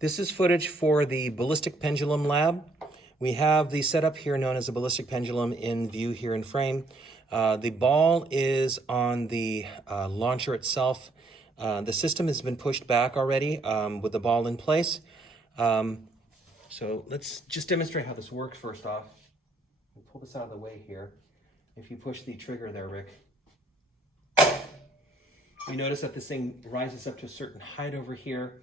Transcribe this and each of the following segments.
This is footage for the Ballistic Pendulum lab. We have the setup here known as a Ballistic Pendulum in view here in frame. The ball is on the launcher itself. The system has been pushed back already with the ball in place. So let's just demonstrate how this works first off. We'll pull this out of the way here. If you push the trigger there, Rick, you notice that this thing rises up to a certain height over here.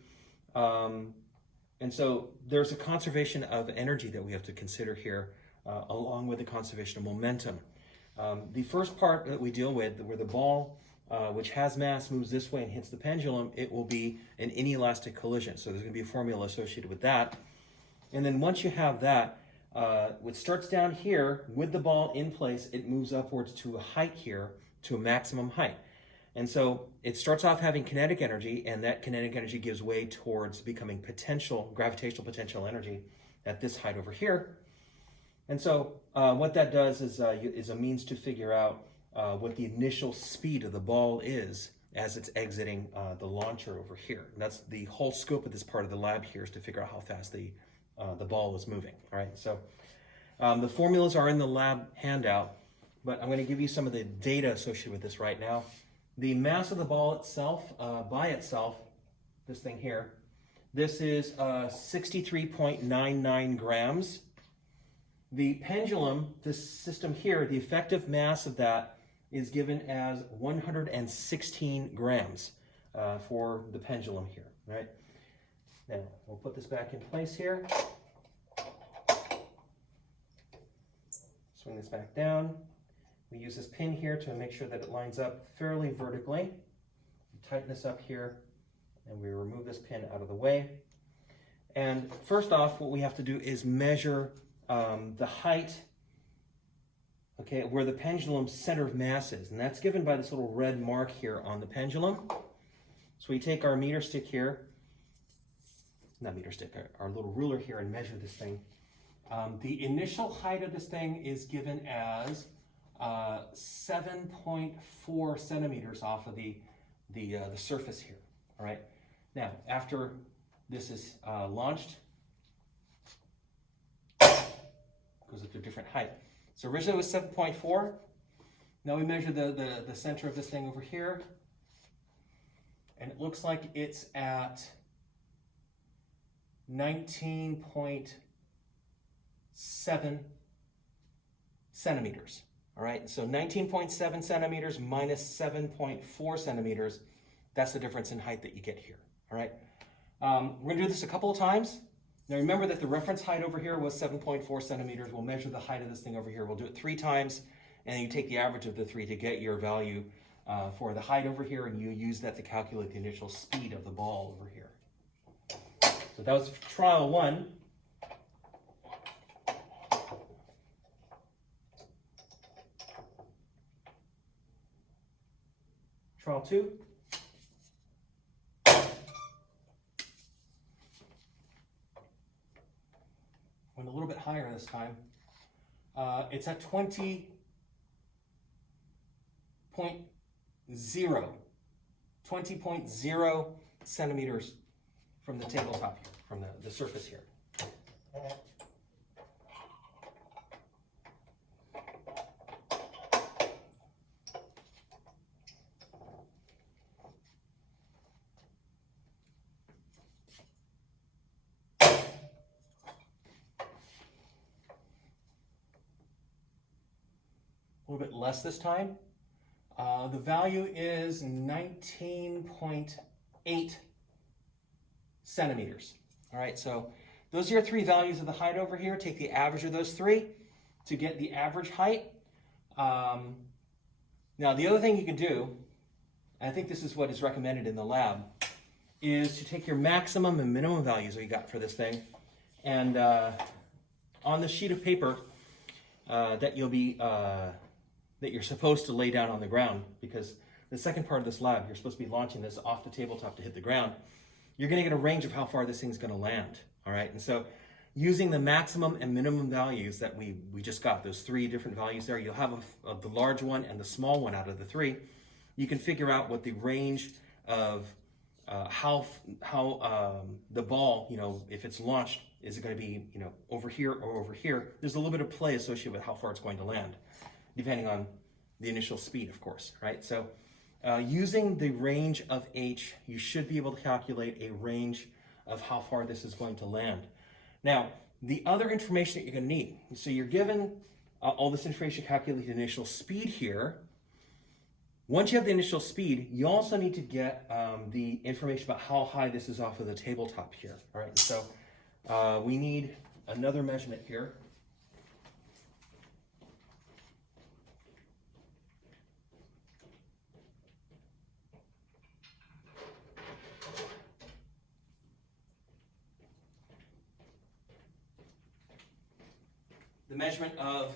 And so there's a conservation of energy that we have to consider here, along with the conservation of momentum. The first part that we deal with, where the ball, which has mass, moves this way and hits the pendulum, it will be an inelastic collision. So there's going to be a formula associated with that. And then once you have that, what starts down here with the ball in place, it moves upwards to a height here, to a maximum height. And so it starts off having kinetic energy, and that kinetic energy gives way towards becoming gravitational potential energy at this height over here. And so what that does is a means to figure out what the initial speed of the ball is as it's exiting the launcher over here. And that's the whole scope of this part of the lab here, is to figure out how fast the ball is moving. All right, so the formulas are in the lab handout, but I'm going to give you some of the data associated with this right now. The mass of the ball itself, by itself, this thing here, this is 63.99 grams. The pendulum, this system here, the effective mass of that is given as 116 grams for the pendulum here, right? Now, we'll put this back in place here. Swing this back down. We use this pin here to make sure that it lines up fairly vertically. We tighten this up here, and we remove this pin out of the way. And first off, what we have to do is measure the height, okay, where the pendulum's center of mass is. And that's given by this little red mark here on the pendulum. So we take our meter stick here, not meter stick, our little ruler here, and measure this thing. The initial height of this thing is given as 7.4 centimeters off of the surface here. All right. Now, after this is launched, goes up to a different height. So originally it was 7.4. Now we measure the center of this thing over here, and it looks like it's at 19.7 centimeters. All right, so 19.7 centimeters minus 7.4 centimeters, that's the difference in height that you get here. All right, we're gonna do this a couple of times. Now remember that the reference height over here was 7.4 centimeters. We'll measure the height of this thing over here. We'll do it 3 times, and you take the average of the 3 to get your value for the height over here, and you use that to calculate the initial speed of the ball over here. So that was trial 1. Trial 2. Went a little bit higher this time. It's at 20.0 centimeters from the tabletop here, from the surface here. A little bit less this time. The value is 19.8 centimeters. All right, so those are your 3 values of the height over here. Take the average of those 3 to get the average height. Now, the other thing you can do, and I think this is what is recommended in the lab, is to take your maximum and minimum values that you got for this thing, and on the sheet of paper that you're supposed to lay down on the ground, because the second part of this lab, you're supposed to be launching this off the tabletop to hit the ground. You're going to get a range of how far this thing's going to land. All right, and so using the maximum and minimum values that we just got, those 3 different values there, you'll have the large one and the small one out of the 3. You can figure out what the range of how the ball, if it's launched, is it going to be, over here or over here? There's a little bit of play associated with how far it's going to land, depending on the initial speed, of course, right? So using the range of h, you should be able to calculate a range of how far this is going to land. Now, the other information that you're going to need, so you're given all this information to calculate the initial speed here. Once you have the initial speed, you also need to get the information about how high this is off of the tabletop here. All right, so we need another measurement here. The measurement of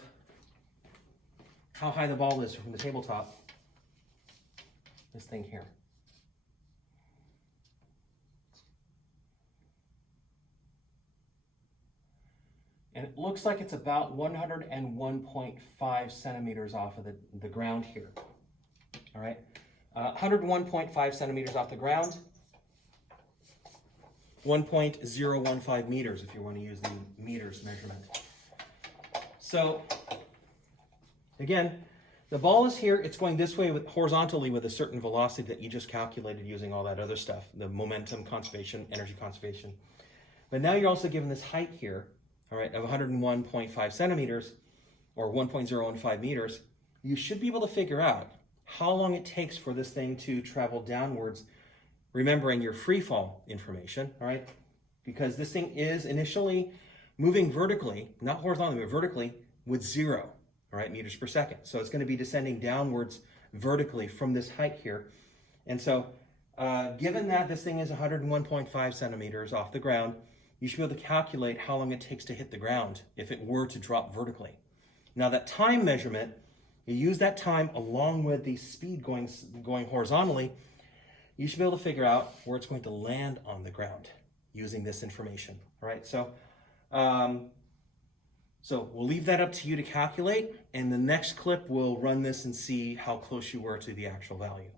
how high the ball is from the tabletop. This thing here. And it looks like it's about 101.5 centimeters off of the ground here. All right, 101.5 centimeters off the ground, 1.015 meters if you want to use the meters measurement. So again, the ball is here, it's going this way horizontally with a certain velocity that you just calculated using all that other stuff, the momentum conservation, energy conservation. But now you're also given this height here, all right, of 101.5 centimeters or 1.015 meters. You should be able to figure out how long it takes for this thing to travel downwards, remembering your free fall information, all right? Because this thing is initially moving vertically, not horizontally, but vertically with 0. All right, meters per second. So it's going to be descending downwards vertically from this height here. And so given that this thing is 101.5 centimeters off the ground, you should be able to calculate how long it takes to hit the ground if it were to drop vertically. Now that time measurement, you use that time along with the speed going horizontally, you should be able to figure out where it's going to land on the ground using this information. All right, so we'll leave that up to you to calculate, and the next clip we'll run this and see how close you were to the actual value.